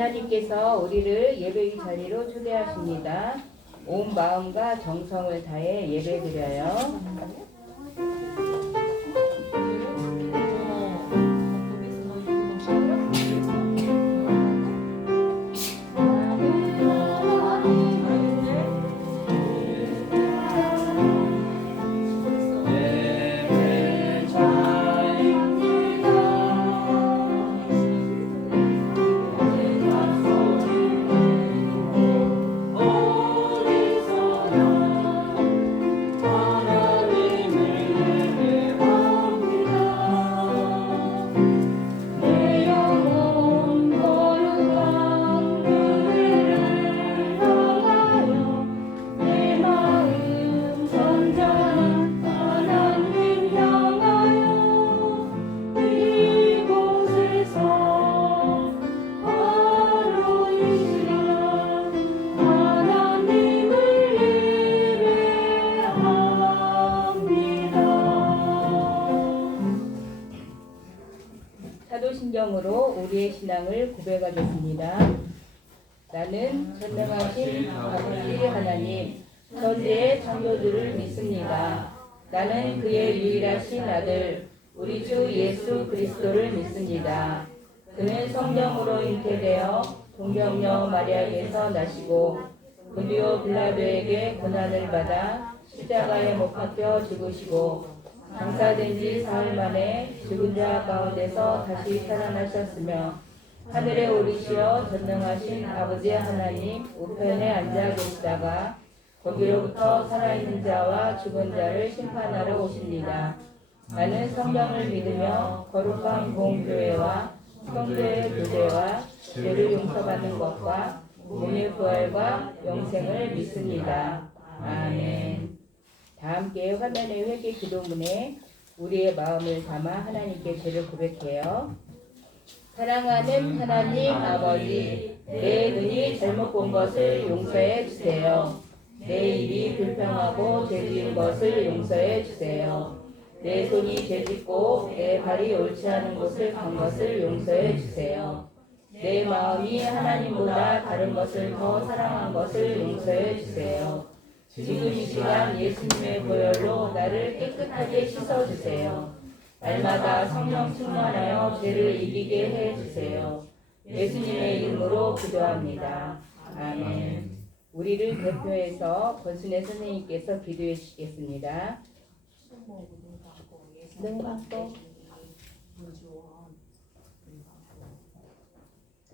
하나님께서 우리를 예배의 자리로 초대하십니다. 온 마음과 정성을 다해 예배드려요. 사도신경으로 우리의 신앙을 고백하겠습니다. 나는 전능하신 아버지 하나님, 천지의 창조주를 믿습니다. 나는 그의 유일하신 아들, 우리 주 예수 그리스도를 믿습니다. 그는 성령으로 잉태되어 동정녀 마리아에게서 나시고 본디오 빌라도에게 고난을 받아 십자가에 못 박혀 죽으시고 장사된 지 사흘 만에 죽은 자 가운데서 다시 살아나셨으며 하늘에 오르시어 전능하신 아버지 하나님 우편에 앉아 계시다가 거기로부터 살아있는 자와 죽은 자를 심판하러 오십니다. 나는 성령을 믿으며 거룩한 공교회와 성도의 교제와 죄를 용서받는 것과 몸의 부활과 영생을 믿습니다. 아멘. 다 함께 화면의 회개 기도문에 우리의 마음을 담아 하나님께 죄를 고백해요. 사랑하는 하나님 아버지, 내 눈이 잘못 본 것을 용서해 주세요. 내 입이 불평하고 죄 지은 것을 용서해 주세요. 내 손이 죄 짓고 내 발이 옳지 않은 곳을 간 것을 용서해 주세요. 내 마음이 하나님보다 다른 것을 더 사랑한 것을 용서해 주세요. 지금 이 시간 예수님의 보혈로 나를 깨끗하게 씻어주세요. 날마다 성령 충만하여 죄를 이기게 해주세요. 예수님의 이름으로 기도합니다. 아멘. 우리를 대표해서 권순애 선생님께서 기도해 주시겠습니다.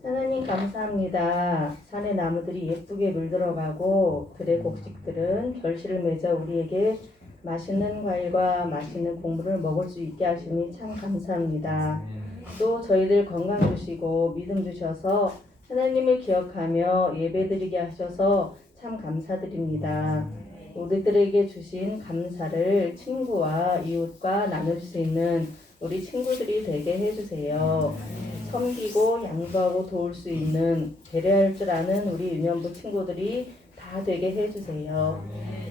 하나님 감사합니다. 산의 나무들이 예쁘게 물들어가고 들의 곡식들은 결실을 맺어 우리에게 맛있는 과일과 맛있는 곡물을 먹을 수 있게 하시니 참 감사합니다. 또 저희들 건강 주시고 믿음 주셔서 하나님을 기억하며 예배드리게 하셔서 참 감사드립니다. 우리들에게 주신 감사를 친구와 이웃과 나눌 수 있는 우리 친구들이 되게 해주세요. 섬기고 양보하고 도울 수 있는 배려할 줄 아는 우리 유년부 친구들이 다 되게 해주세요.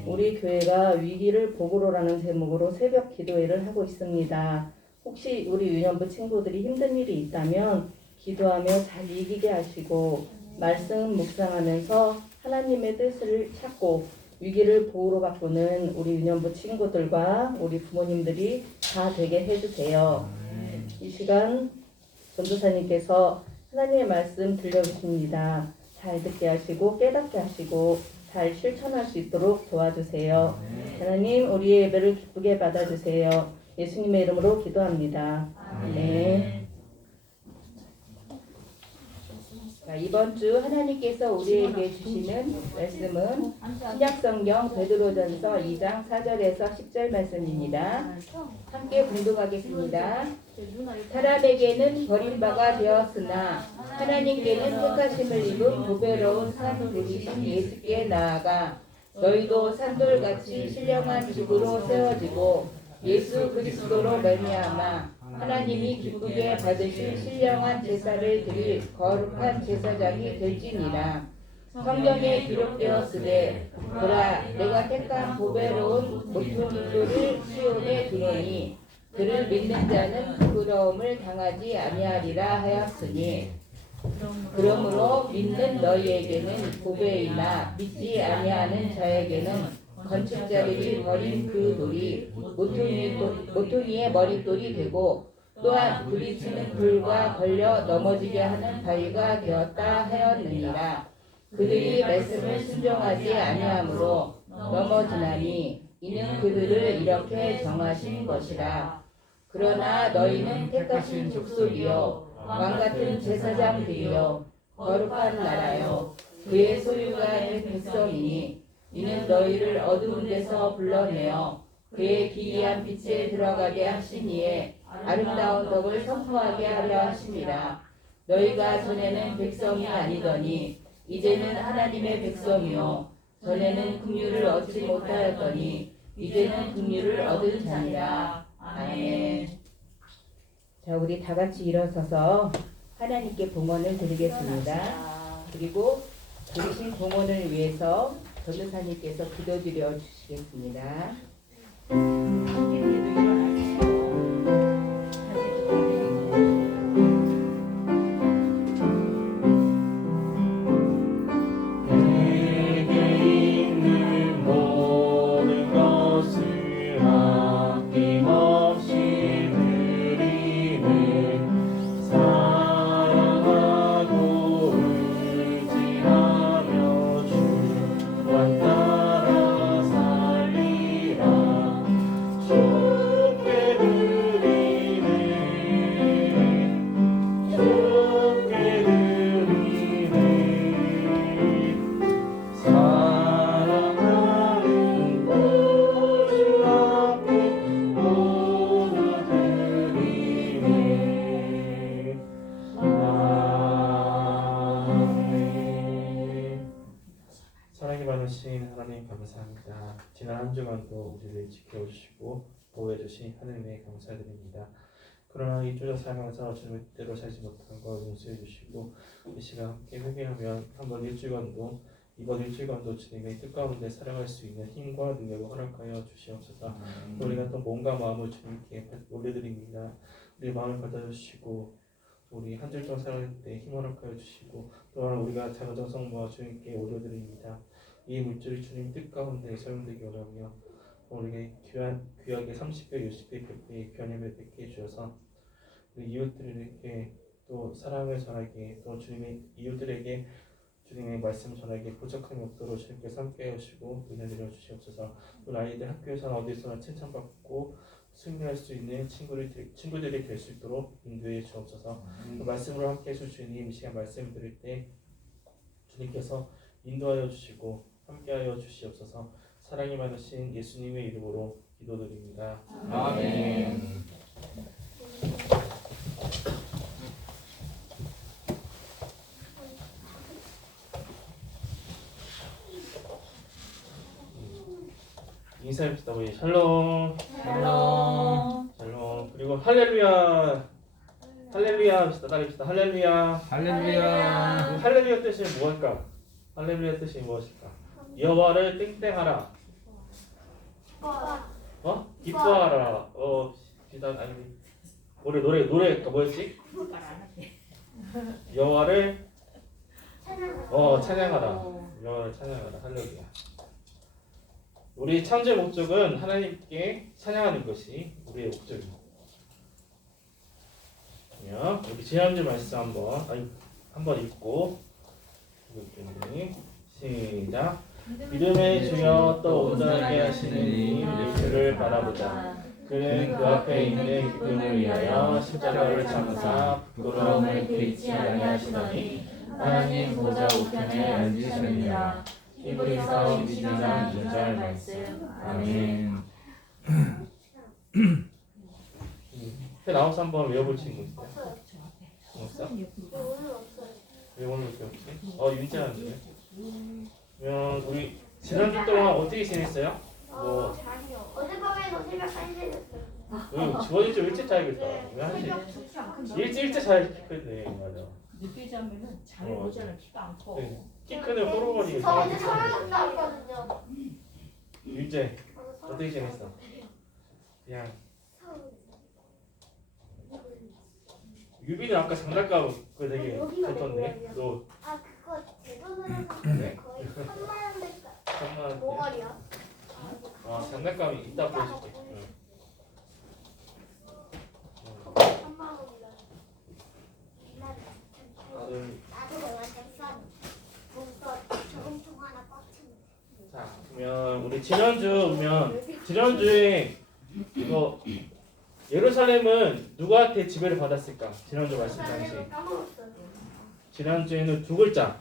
우리 교회가 위기를 복으로라는 제목으로 새벽 기도회를 하고 있습니다. 혹시 우리 유년부 친구들이 힘든 일이 있다면 기도하며 잘 이기게 하시고 말씀 묵상하면서 하나님의 뜻을 찾고 위기를 복으로 바꾸는 우리 유년부 친구들과 우리 부모님들이 다 되게 해주세요. 이 시간 전도사님께서 하나님의 말씀 들려주십니다. 잘 듣게 하시고 깨닫게 하시고 잘 실천할 수 있도록 도와주세요. 하나님 우리의 예배를 기쁘게 받아주세요. 예수님의 이름으로 기도합니다. 아멘. 자, 이번 주 하나님께서 우리에게 주시는 말씀은 신약성경 베드로전서 2장 4절에서 10절 말씀입니다. 함께 공독하겠습니다. 사람에게는 버림바가 되었으나 하나님께는 택하심을 입은 보배로운 산 되시신 예수께 나아가 너희도 산돌같이 신령한 집으로 세워지고 예수 그리스도로 말미암아 하나님이 기쁘게 받으실 신령한 제사를 드릴 거룩한 제사장이 될지니라. 성경에 기록되었으되 보라 내가 택한 보배로운 모퉁이돌을 시온에 두노니 그를 믿는 자는 부끄러움을 당하지 아니하리라 하였으니 그러므로 믿는 너희에게는 보배이나 믿지 아니하는 자에게는 건축자들이 버린 그 돌이 모퉁이의 머릿돌이 되고 또한 부딪히는 불과 걸려 넘어지게 하는 바위가 되었다 하였느니라. 그들이 말씀을 순종하지 아니하므로 넘어지나니 이는 그들을 이렇게 정하신 것이라. 그러나 너희는 택하신 족속이요 왕같은 제사장들이요 거룩한 나라요 그의 소유가 된 백성이니 이는 너희를 어두운 데서 불러내어 그의 기이한 빛에 들어가게 하시니에 아름다운 덕을 선포하게 하려 하심이라. 너희가 전에는 백성이 아니더니 이제는 하나님의 백성이요 전에는 긍휼을 얻지 못하였더니 이제는 긍휼을 얻은 자니라. 아멘. 자, 우리 다 같이 일어서서 하나님께 봉헌을 드리겠습니다. 그리고 드리신 봉헌을 위해서 전도사님께서 기도드려 주시겠습니다. 사랑이 많으신 하나님 감사합니다. 지난 한 주간도 우리를 지켜주시고 보호해주신 하느님에 감사드립니다. 그러나 이 주를 살면서 주님의 뜻대로 살지 못한 걸 용서해 주시고 이 시간 함께 회개하면 이번 일주일간도 주님의 뜻 가운데 살아갈 수 있는 힘과 능력을 허락하여 주시옵소서. 우리가 또 몸과 마음을 주님께 올려드립니다. 우리 마음을 받아주시고 우리 한 주 동안 살아갈 때 힘 허락하여 주시고 또한 우리가 작은 정성 모아 주님께 올려드립니다. 이 물질이 주님 뜻 가운데 사용되기 원하며 우리에게 귀하게 30배, 60배, 100배의 변함을 뵙게 해주셔서 우리 이웃들에게 또 사랑을 전하게 또 주님의 이웃들에게 주님의 말씀 전하기에 부족함이 없도록 주님께서 함께 하시고 은혜 내려 주시옵소서. 또 아이들 학교에서나 어디서나 칭찬받고 승리할 수 있는 친구들이 될 수 있도록 인도해 주옵소서. 말씀으로 함께 해줄 주님, 이 시간 말씀 드릴 때 주님께서 인도하여 주시고 함께하여 주시옵소서. 사랑이 많으신 예수님의 이름으로 기도드립니다. 아멘. 인사합시다. 우리 샬롬. 샬롬. 샬롬. 그리고 할렐루야. 할렐루야 합시다. 따라합시다. 할렐루야. 할렐루야. 할렐루야 뜻이 무엇일까? 할렐루야 뜻이 무엇일까? 여호와를 땡땡하라. 기뻐하라. 기단 아니 노래가 뭐였지? 여호와를 찬양하라. 여호와를 찬양하라. 할렐루야. 우리 창조의 목적은 하나님께 찬양하는 것이 우리의 목적입니다. 우리 지난주 말씀 한번 읽고 시작. 믿음의 주여 또 온전하게 하시는 이 예수를 바라보자. 그는 그 앞에 있는 기쁨을 위하여 십자가를 참으사 부끄러움을 개의치 아니하시더니 하나님 보좌 우편에 앉으셨느니라. 히브리서 12장 2절 말씀. 아멘. 나와서 한번 외워볼 친구 있어요? 없어? 왜 오늘 왜 없지? 윤지하는데. 그러면 우리 지난주 동안 어떻게 지냈어요? 어젯밤에도 새벽 1시에 잤어요. 주원이 좀 일찍 자야겠다. 왜 1시? 일찍 자야겠네. 맞아. 늦게 자면은 잠이 오잖아. 키가 안 커. 키 크는 호르몬이. 저 어제 서울 갔다 왔거든요. 윤재 어떻게 지냈어? 그냥 유비는 아까 장난감 그 되게 여기가 좋던데. 내 너 아 그거 제 돈으로 네? 거의 3만 원 될까? 3만 원. 뭐가리야? 장난감이 이따 보여줄게. 응. 3만 원이라. 다들 나도 완전 싸. 뭔가 저금통 하나 꽉 찼는데. 자 그러면 우리 지난주에 이거 예루살렘은 누구한테 지배를 받았을까? 지난주 말씀 당시. 까먹었어. 지난주에는 두 글자.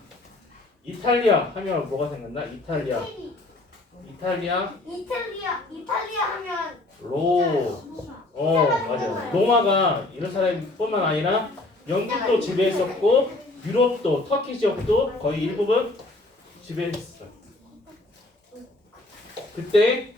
이탈리아 하면 뭐가 생각나? 이탈리아 이탈리아 하면 맞아요. 로마가 예루살렘뿐만 아니라 영국도 지배했었고 유럽도 터키 지역도 거의 일부분 지배했어요. 그때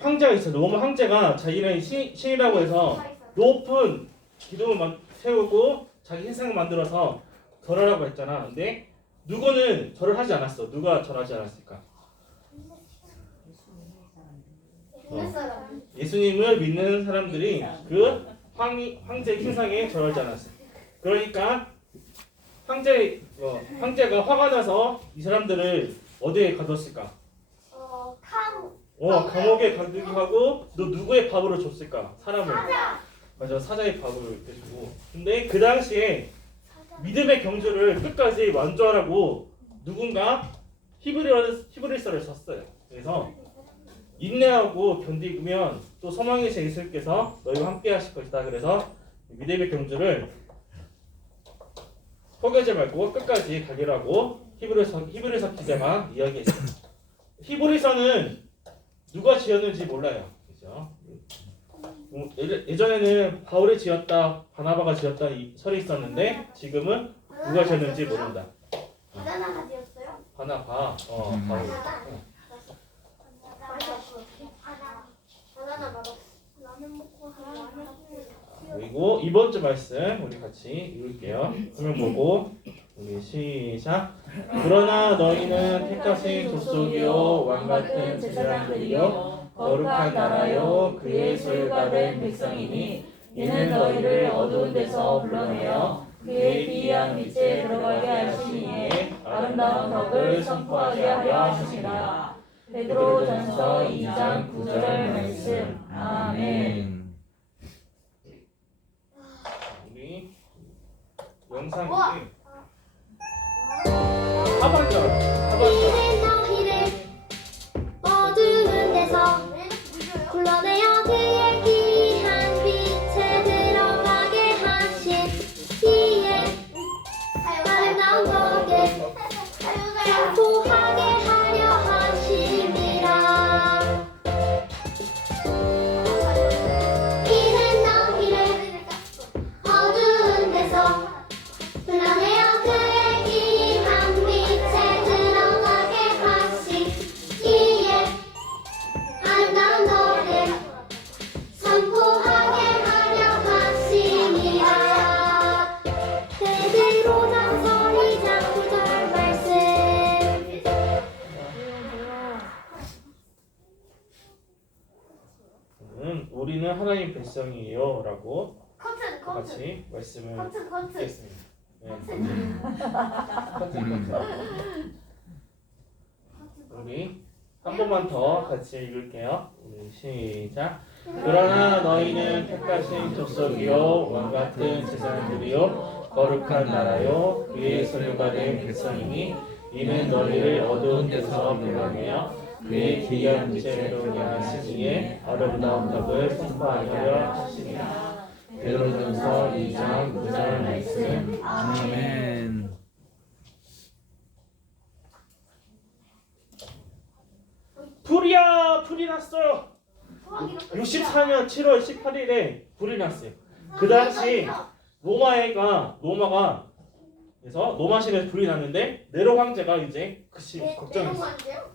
황제가 있어요. 로마 황제가 자기네 신이라고 해서 높은 기둥을 세우고 자기 신상을 만들어서 절하라고 했잖아. 근데 누구는 절을 하지 않았어. 누가 절하지 않았을까? 예수님을 믿는 사람들이 그 황제의 신상에 절하지 않았어요. 그러니까 황제가 화가 나서 이 사람들을 어디에 가뒀을까? 감옥에 가두기 하고 너 누구의 밥으로 줬을까? 사람을. 맞아, 사자의 밥을 이렇게 주고. 근데 그 당시에 믿음의 경주를 끝까지 완주하라고 누군가 히브리서를 썼어요. 그래서 인내하고 견디면 또 소망의 제 예수께서 너희와 함께 하실 것이다. 그래서 믿음의 경주를 포기하지 말고 끝까지 가기라고 히브리서 기자가 이야기했어요. 히브리서는 누가 지었는지 몰라요. 그죠? 예전에는 바울이 지었다, 바나바가 지었다 이 설이 있었는데 지금은 누가 지었는지 모른다. 바나나가 되었어요? 바나바, 바울. 바나나 맛없어. 라면 먹고 라면 그리고 이번 주 말씀 우리 같이 읽을게요. 화면 보고 우리 시작. 그러나 너희는 택하신 족속이요 왕같은 제사장들이요 거룩한 나라요 그의 소유가 된 백성이니 이는 너희를 어두운 데서 불러내어 그의 기이한 빛에 들어가게 하시니 아름다운 덕을 선포하게 하려 하시니라. 베드로전서 2장 9절 말씀. 아멘. 우리 영상 하반절. 이는 너희를 어두운 데서 불러내어 그의 귀한 빛에 들어가게 하신 이의 아름다운 덕을 선포하게 하려 하심이라. 이는 너희를 어두운 데서 불러내어 그의 귀한 빛에 들어가게 하신 이의 아름다운 덕을 선포하게 하려 하심이라. 베드로전서 2장 9절 말씀. 우리는 하나님 백성이에요 라고 커튼 같이 말씀을 커튼 드리겠습니다. 네. 우리 한 번만 더 같이 읽을게요. 우리 시작. 그러나 너희는 택하신 족속이요 왕같은 제사장들이요 거룩한 나라요 그의 소유가 된 백성이니 이는 너희를 어두운 데서 불러내어 그의 기이한 빛에 들어오게 하신 이의 아름다운 덕을 선포하려 하시니라. 베드로전서 2장 9절 말씀. 아멘. 불이 났어요. 64년 7월 18일에 불이 났어요. 그 당시 로마가 그래서 로마시에 불이 났는데 네로 황제가 이제 걱정했어요.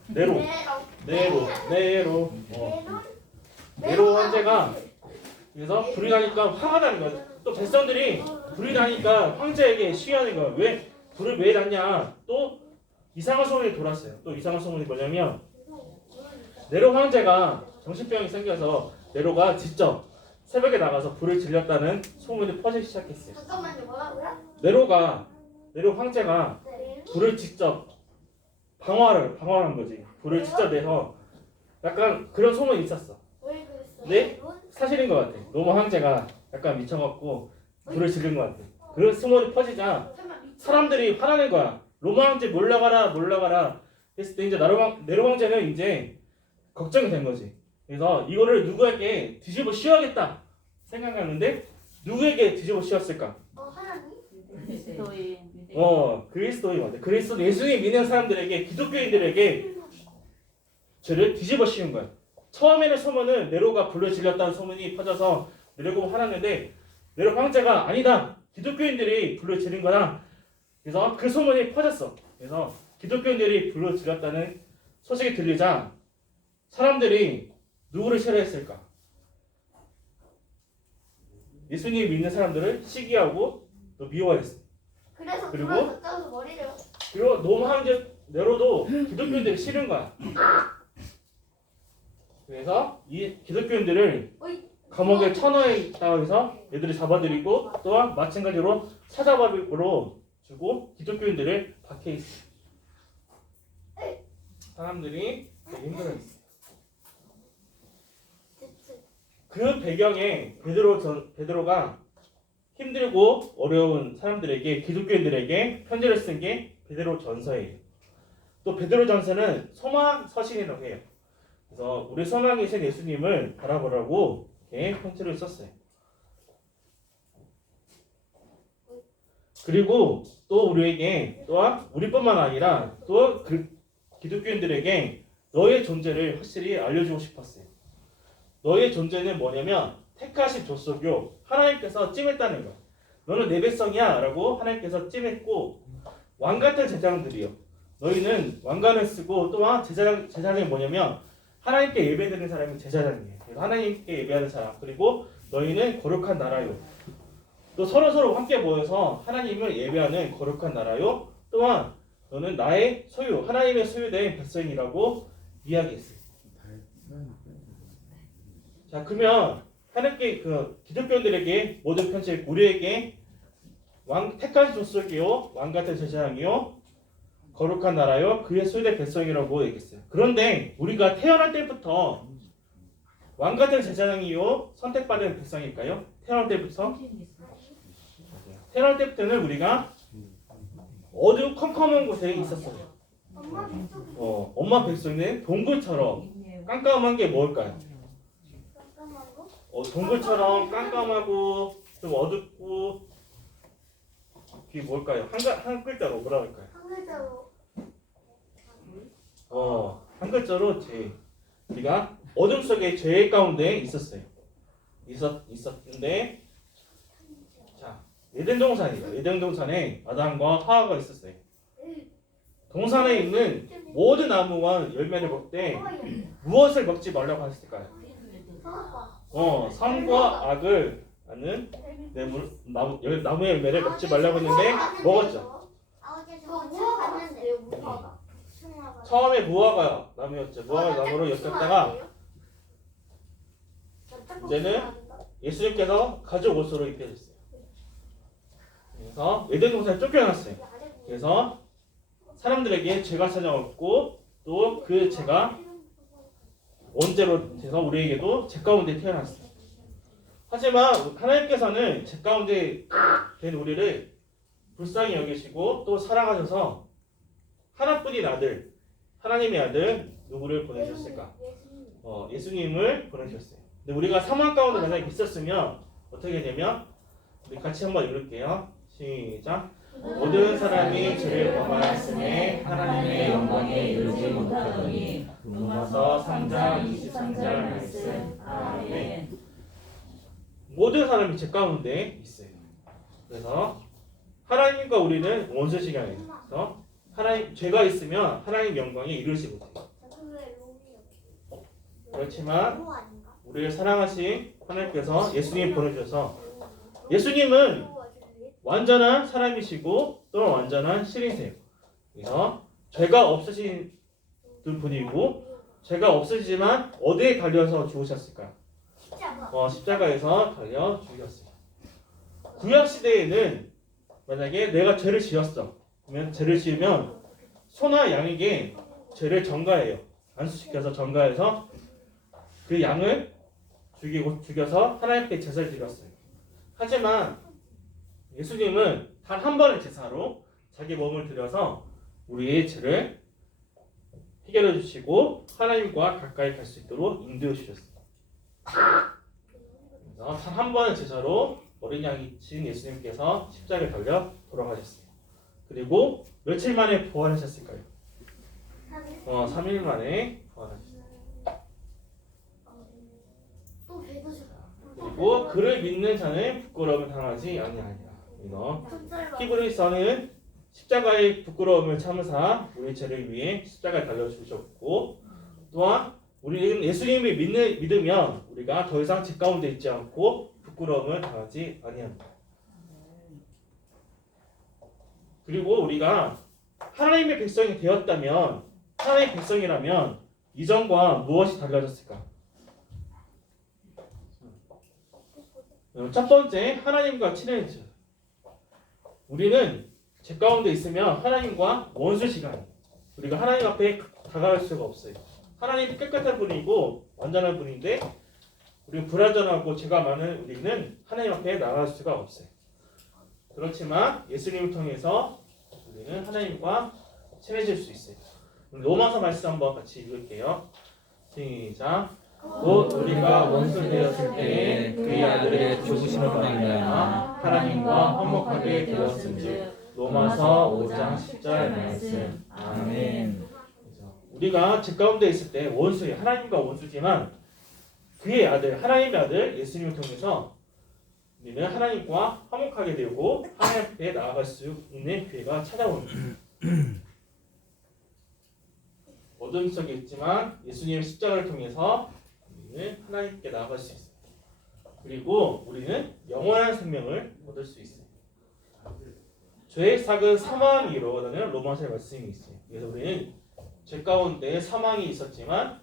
네로 황제가 그래서 불이 나니까 화가 나는 거예요. 또 백성들이 불이 나니까 황제에게 시위하는 거예요. 왜 불을 왜 났냐? 또 이상한 소문이 돌았어요. 또 이상한 소문이 뭐냐면 네로 황제가 정신병이 생겨서 네로가 직접 새벽에 나가서 불을 질렀다는 소문이 퍼지기 시작했어요. 잠깐만요. 뭐라고요? 네로 황제가 네. 불을 직접 방어한 거지. 불을 직접 내서 약간 그런 소문이 있었어. 왜 그랬어요? 네? 사실인 것 같아. 로마 황제가 약간 미쳐갖고 불을 지른 것 같아. 그런 소문이 퍼지자 사람들이 화나는 거야. 로마 황제 몰려가라. 했을 때 이제 네로 황제는 이제 걱정이 된 거지. 그래서 이거를 누구에게 뒤집어 씌워야겠다 생각하는데 누구에게 뒤집어 씌웠을까? 하나님? 그리스도인 맞아. 그리스도 예수님 믿는 사람들에게 기독교인들에게 죄를 뒤집어 씌운 거야. 처음에는 소문은 네로가 불을 질렀다는 소문이 퍼져서 네로가 화났는데 네로 황제가 아니다. 기독교인들이 불을 지른 거다. 그래서 그 소문이 퍼졌어. 그래서 기독교인들이 불을 질렀다는 소식이 들리자 사람들이 누구를 싫어했을까? 예수님 믿는 사람들을 시기하고 또 미워했어. 그래서 그리고? 불을 던져서 머리를 그리고 로마 황제 네로도 기독교인들이 싫은 거야. 그래서 이 기독교인들을 감옥에 쳐넣어 있다고 해서 애들이 잡아들이고 또한 마찬가지로 사자밥으로 주고 기독교인들을 박해 있어. 사람들이 되게 힘들어했어. 그 배경에 베드로가 힘들고 어려운 사람들에게 기독교인들에게 편지를 쓴 게 베드로 전서예요. 또 베드로 전서는 소망 서신이라고 해요. 그래서 우리 소망이신 예수님을 바라보라고 이렇게 편지를 썼어요. 그리고 또 우리에게 또한 우리뿐만 아니라 또 그 기독교인들에게 너의 존재를 확실히 알려주고 싶었어요. 너의 존재는 뭐냐면 택하신 족속이요 하나님께서 찜했다는 거야. 너는 내 백성이야 라고 하나님께서 찜했고 왕같은 제사장들이요. 너희는 왕관을 쓰고 또한 제사장이 뭐냐면 하나님께 예배드리는 사람이 제사장이에요. 그래서 하나님께 예배하는 사람. 그리고 너희는 거룩한 나라요. 또 서로 함께 모여서 하나님을 예배하는 거룩한 나라요. 또한 너는 나의 소유, 하나님의 소유된 백성이라고 이야기했어요. 자, 그러면 하나님께 기독교인들에게 모든 편지 우리에게 택한 족속이요 왕 같은 제사장이요 거룩한 나라요 그의 소유된 백성이라고 얘기했어요. 그런데 우리가 태어날 때부터 왕 같은 제사장이요 선택받은 백성일까요? 태어날 때부터? 태어날 때부터는 우리가 어두컴컴한 곳에 있었어요. 엄마 뱃속에 엄마 백성은 동굴처럼 깜깜한 게 뭘까요? 잠깐만요. 동굴처럼 깜깜하고 좀 어둡고 그게 뭘까요? 한 글자로 뭐라 할까요? 한 글자로 한 글자로 우리가 어둠 속에 죄 가운데 있었어요. 있었는데 자 에덴 동산이에요. 에덴 동산에 아담과 하와가 있었어요. 동산에 있는 모든 나무와 열매를 먹을 때 무엇을 먹지 말라고 했을까요? 선과 악을 아는 나무의 열매를 먹지 말라고 했는데 먹었죠. 봤는데요. 무화과. 처음에 무화과 나무였죠. 무화과 나무로 엮였다가 이제는 예수님께서 가죽 옷으로 입혀졌어요. 그래서 에덴 동산에 쫓겨났어요. 그래서 사람들에게 죄가 찾아왔고 또 그 죄가 원죄로 돼서 우리에게도 죄 가운데 태어났어요. 하지만 하나님께서는 죄 가운데 된 우리를 불쌍히 여기시고 또 사랑하셔서 하나뿐인 아들, 하나님의 아들 누구를 보내셨을까? 예수님을 보내셨어요. 근데 우리가 사망 가운데 만약에 있었으면 어떻게 되면 우리 같이 한번 읽을게요. 시작. 모든 사람이 죄를 범하였음에 하나님의 영광에 이르지 못하더니 로마서 3장 23절 말씀. 아멘. 모든 사람이 죄 가운데 있어요. 그래서 하나님과 우리는 원수시간이에요. 그래서 죄가 있으면 하나님 영광에 이르지 못해요. 그렇지만 우리를 사랑하신 하나님께서 예수님 보내주셔서 예수님은 완전한 사람이시고 또 완전한 신이세요. 그래서 죄가 없으신 분이고 죄가 없으시지만 어디에 달려서 죽으셨을까요? 십자가에서 달려 죽였어요. 구약 시대에는 만약에 내가 죄를 지었어. 그러면 죄를 지으면 소나 양에게 죄를 전가해요. 안수시켜서 전가해서 그 양을 죽여서 하나님께 제사를 드렸어요. 하지만 예수님은 단 한 번의 제사로 자기 몸을 들여서 우리의 죄를 해결해 주시고 하나님과 가까이 갈 수 있도록 인도해 주셨어요. 단 한 번의 제사로 어린 양이신 예수님께서 십자가에 달려 돌아가셨어요. 그리고 며칠 만에 부활하셨을까요? 3일 만에 부활하셨어요. 또 배도죠. 그리고 그를 믿는 자는 부끄러움을 당하지 아니하리라. 이거 히브리서는 십자가의 부끄러움을 참으사 우리 죄를 위해 십자가에 달려 주셨고, 또한 우리는 예수님을 믿으면 우리가 더 이상 죄 가운데 있지 않고 부끄러움을 당하지 아니합니다. 그리고 우리가 하나님의 백성이 되었다면, 하나님의 백성이라면 이전과 무엇이 달라졌을까? 첫 번째, 하나님과 친해져. 우리는 죄 가운데 있으면 하나님과 원수시간, 우리가 하나님 앞에 다가갈 수가 없어요. 하나님이 깨끗한 분이고 완전한 분인데 우리는 불완전하고 죄가 많은 우리는 하나님 앞에 나갈 수가 없어요. 그렇지만 예수님을 통해서 우리는 하나님과 친해질 수 있어요. 로마서 말씀 한번 같이 읽을게요. 시작. 곧 우리가 원수 되었을 때에 그의 아들의 죽으심으로 말미암아 하나님과 화목하게 되었은즉. 로마서 5장 10절 말씀. 아멘. 우리가 죄 가운데 있을 때 원수예요. 하나님과 원수지만 그의 아들, 하나님의 아들 예수님을 통해서 우리는 하나님과 화목하게 되고 하나님 앞에 나아갈 수 있는 기회가 찾아옵니다. 어둠 속에 있지만 예수님의 십자가를 통해서 우리는 하나님께 나아갈 수 있어요. 그리고 우리는 영원한 생명을 얻을 수 있어요. 죄의 삭은 사망이로라는 로마서의 말씀이 있어요. 그래서 우리는 죄 가운데 사망이 있었지만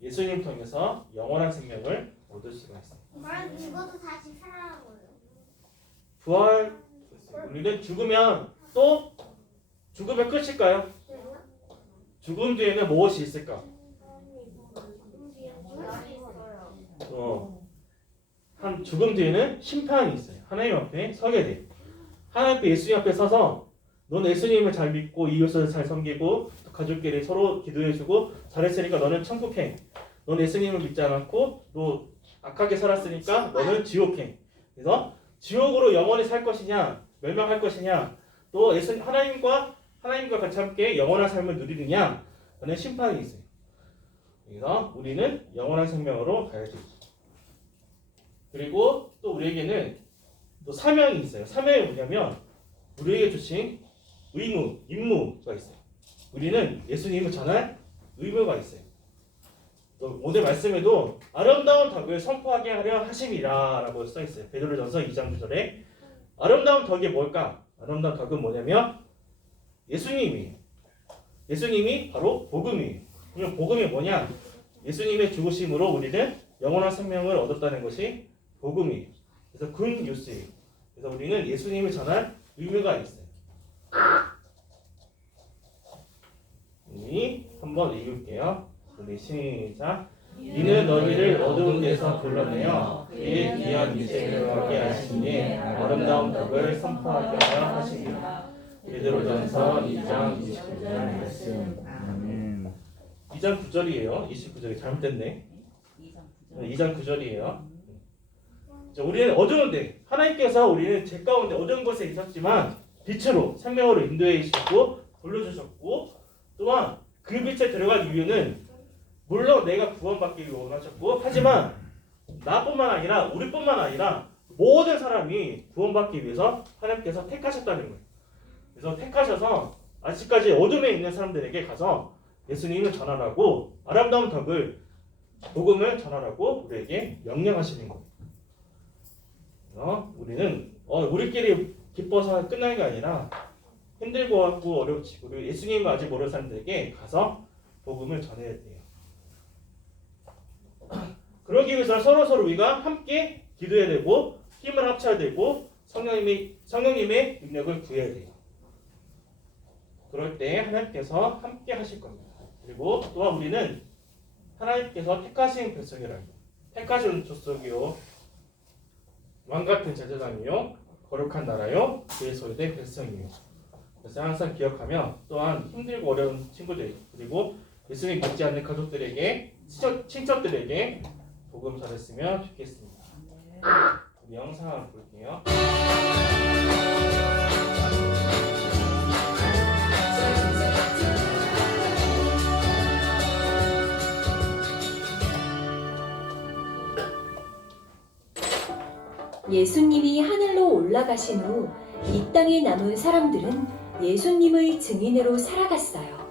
예수님 통해서 영원한 생명을 얻을 수가 있어요. 그럼 죽어도 다시 살아나고요. 부활. 우리는 죽으면 또 죽으면 끝일까요? 죽음 뒤에는 무엇이 있을까? 한 죽음 뒤에는 심판이 있어요. 하나님 앞에 서게 돼요. 하나님 앞에 예수님 앞에 서서 넌 예수님을 잘 믿고 이웃을 잘 섬기고 가족끼리 서로 기도해주고 잘했으니까 너는 천국행. 넌 예수님을 믿지 않았고 너 악하게 살았으니까 너는 지옥행. 그래서 지옥으로 영원히 살 것이냐 멸망할 것이냐 또 하나님과 같이 함께 영원한 삶을 누리느냐 라는 심판이 있어요. 그래서 우리는 영원한 생명으로 가야지. 그리고 또 우리에게는 또 사명이 있어요. 사명이 뭐냐면 우리에게 주신 의무, 임무가 있어요. 우리는 예수님을 전할 의무가 있어요. 또 오늘 말씀에도 아름다운 덕을 선포하게 하려 하심이라 라고 써있어요. 베드로전서 2장 9절에 아름다운 덕이 뭘까? 아름다운 덕은 뭐냐면 예수님이 바로 복음이에요. 그럼 복음이 뭐냐? 예수님의 죽으심으로 우리는 영원한 생명을 얻었다는 것이 복음이에요. 그래서 굿 뉴스예요. 그래서 우리는 예수님을 전할 의무가 있어요. 우리 한번 읽을게요. 우리 시작. 이는 너희를 어두운 데서 불러내어 그의 귀한 빛에 가게 하시니 아름다운 덕을 선포하게 하려 하시니라. 베드로전서 2장 29절 말씀. 아멘. 2장 9절이에요. 29절이 잘못됐네. 2장 9절이에요. 우리는 어두운데 하나님께서 우리는 죄 가운데 어두운 곳에 있었지만 빛으로 생명으로 인도해 주셨고 불러주셨고 또한 그 빛에 들어간 이유는 물론 내가 구원받기 위해 원하셨고 하지만 나뿐만 아니라 우리뿐만 아니라 모든 사람이 구원받기 위해서 하나님께서 택하셨다는 거예요. 그래서 택하셔서 아직까지 어둠에 있는 사람들에게 가서 예수님을 전하라고 아름다운 덕을 복음을 전하라고 우리에게 명령하시는 거예요. 우리는 우리끼리 기뻐서 끝나는 게 아니라 힘들고 하고 어렵지 그리고 예수님을 아직 모르는 사람들에게 가서 복음을 전해야 돼요. 그러기 위해서 서로 우리가 함께 기도해야 되고 힘을 합쳐야 되고 성령님의 능력을 구해야 돼요. 그럴 때 하나님께서 함께 하실 겁니다. 그리고 또한 우리는 하나님께서 택하신 백성이라요. 택하신 족속이요, 왕같은 제사장이요, 거룩한 나라요, 그의 소유된 백성이요. 그래서 항상 기억하며 또한 힘들고 어려운 친구들 그리고 예수님 믿지 않는 가족들에게 친척들에게 복음 전했으면 좋겠습니다. 우리 영상 한번 볼게요. 예수님이 하늘로 올라가신 후 이 땅에 남은 사람들은 예수님의 증인으로 살아갔어요.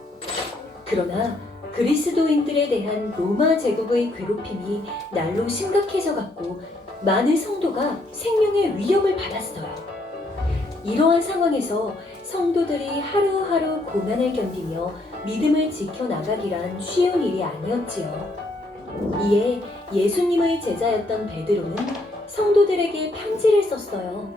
그러나 그리스도인들에 대한 로마 제국의 괴롭힘이 날로 심각해져 갔고 많은 성도가 생명의 위협을 받았어요. 이러한 상황에서 성도들이 하루하루 고난을 견디며 믿음을 지켜나가기란 쉬운 일이 아니었지요. 이에 예수님의 제자였던 베드로는 성도들에게 편지를 썼어요.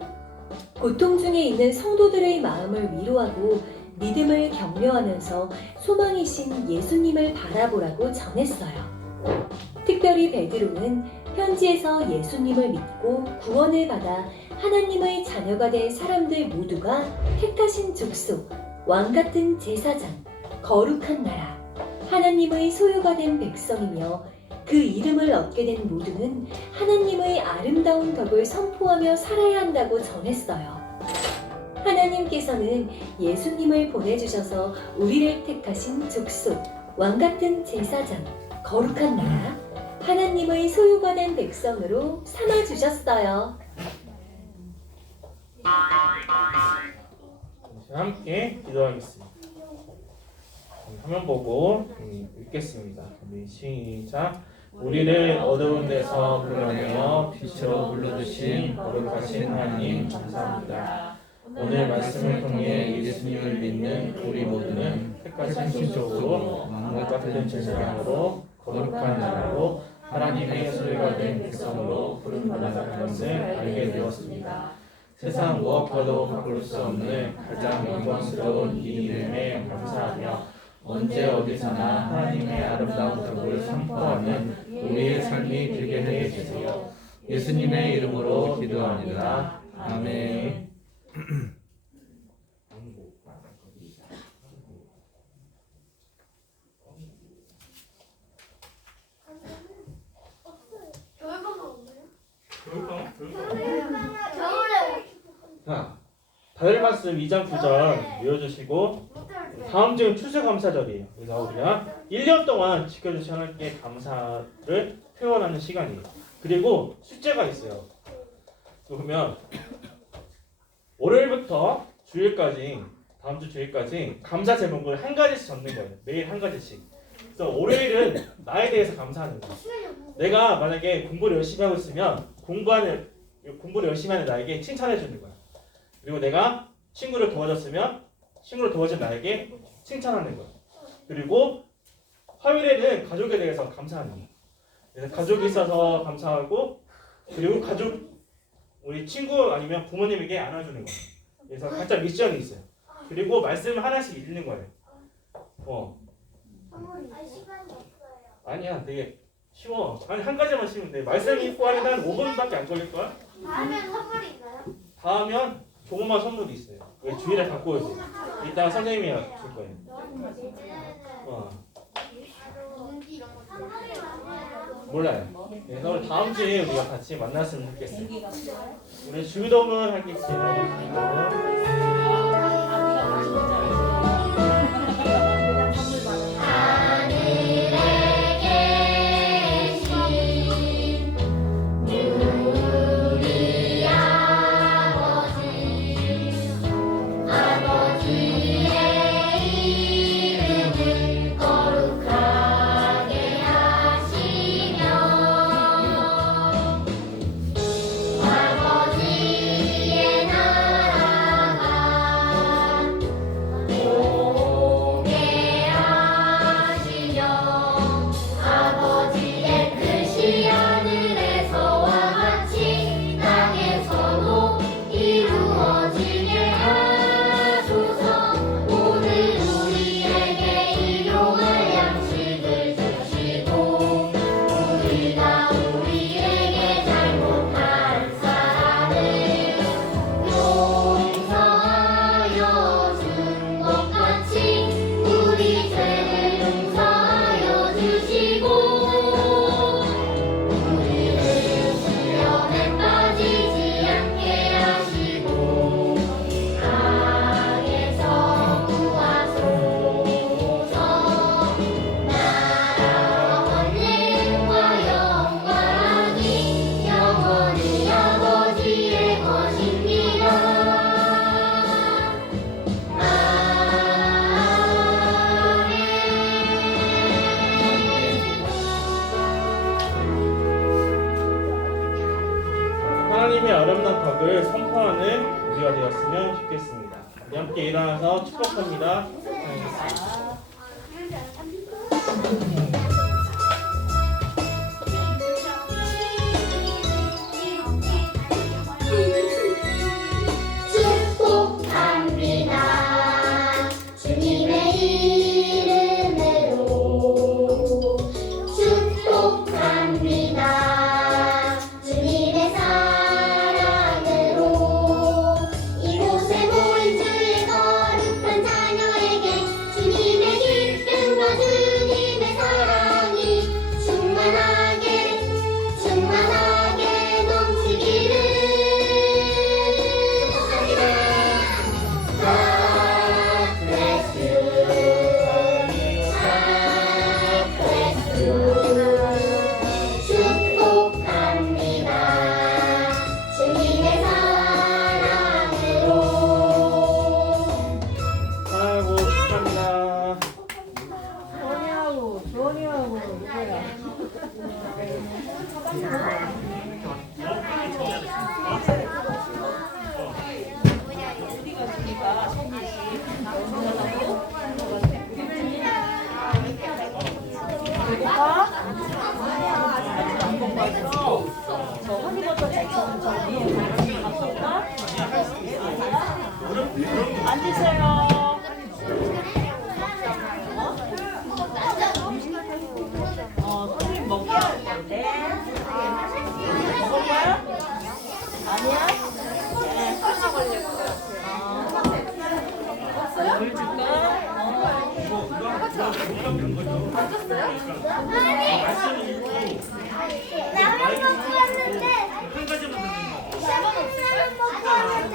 고통 중에 있는 성도들의 마음을 위로하고 믿음을 격려하면서 소망이신 예수님을 바라보라고 전했어요. 특별히 베드로는 편지에서 예수님을 믿고 구원을 받아 하나님의 자녀가 된 사람들 모두가 택하신 족속, 왕같은 제사장, 거룩한 나라, 하나님의 소유가 된 백성이며 그 이름을 얻게 된 모두는 하나님의 아름다운 덕을 선포하며 살아야 한다고 전했어요. 하나님께서는 예수님을 보내주셔서 우리를 택하신 족속, 왕같은 제사장, 거룩한 나라, 하나님의 소유가 된 백성으로 삼아주셨어요. 함께 기도하겠습니다. 화면 보고 읽겠습니다. 시작. 우리를 어두운 데서 불러내어 빛으로 불러주신 거룩하신 하나님 감사합니다. 오늘 말씀을 통해 예수님을 믿는 우리 모두는 택하신 족속으로 왕같은 제사장으로 거룩한 나라로 하나님의 소유가 된 백성으로 부름받았다는 것을 알게 되었습니다. 세상 무엇과도 바꿀 수 없는 가장 영광스러운 이 이름에 감사하며 언제 어디서나 하나님의 아름다운 덕을 선포하는 우리의 삶이 되게 해 주세요. 예수님의 이름으로 기도합니다. 아멘. 자, 다들 말씀 2장 9절 외워주시고 다음 주는 추수감사절이에요. 그래서 우리가 1년 동안 지켜주신 하나님께 감사를 표현하는 시간이에요. 그리고 숙제가 있어요. 그러면 월요일부터 주일까지, 다음 주 주일까지 감사 제목을 한 가지씩 적는 거예요. 매일 한 가지씩. 그래서 월요일은 나에 대해서 감사하는 거예요. 내가 만약에 공부를 열심히 하고 있으면 공부를 열심히 하는 나에게 칭찬해 주는 거야. 그리고 내가 친구를 도와줬으면 친구를 도와준 나에게 칭찬하는 거야. 그리고 화요일에는 가족에 대해서 감사하는 거야. 그래서 가족이 있어서 감사하고, 그리고 우리 친구 아니면 부모님에게 안아주는 거야. 그래서 각자 미션이 있어요. 그리고 말씀을 하나씩 읽는 거예요. 시간이 없어요. 아니야, 되게 쉬워. 아니, 한 가지만 쉬우면 돼. 말씀 읽고 하는데 한 5분밖에 안 걸릴걸? 다음엔 선물이 있나요? 다 하면 조그만 선물이 있어요. 왜 주일에 갖고 오세요. 이따가 선생님이 줄 거예요. 몰라요. 그래서 우리 다음 주에 우리가 같이 만났으면 좋겠어요. 우리 주기도문 하겠습니다. 우리가 우리에게 잘못한 사람을 용서하여 준 것 같이 우리 죄를 용서하여 주시고 우리를 시험에 빠지지 않게 하시고 악에서 구하소서. 나라와 권능과 영광이 영원히 아버지의 것입니다. 하나님의 아름다운 덕을 선포하는 우리가 되었으면 좋겠습니다. 우리 함께 일어나서 축복합니다. 축복합니다. 주님의 이름으로 축복합니다. 주님의 사랑으로 이곳에 모인 주의 거룩한 자녀에게 주님의 기쁨과 주님의 사랑이 충만하게 넘치기를 축복합니다. 주님의 사랑으로. 사랑하고 축복합니다. 조언이하고 누구야? 앉으세요. 선생님 먹게 할 건데. 먹을 거야? 아니야? 하나 걸릴 것 같아. 물 줄까? 라면 먹고 왔는데 한 가지만 더 라면 먹고 왔는데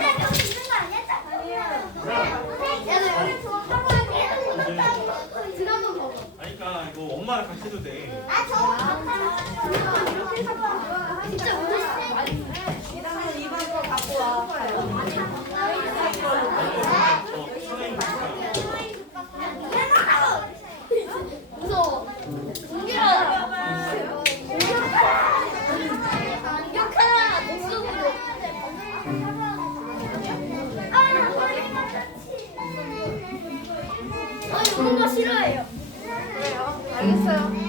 라면 있는 거 아니야? 야, 너 여기 좋아하고 드라마 먹어. 그러니까 이거 엄마랑 같이 해도 돼. 아, 저 이렇게 해서 진짜 멋있네. 무서워. 공격하라. 목숨으로. 이런 거 싫어해요. 그래요? 알겠어요.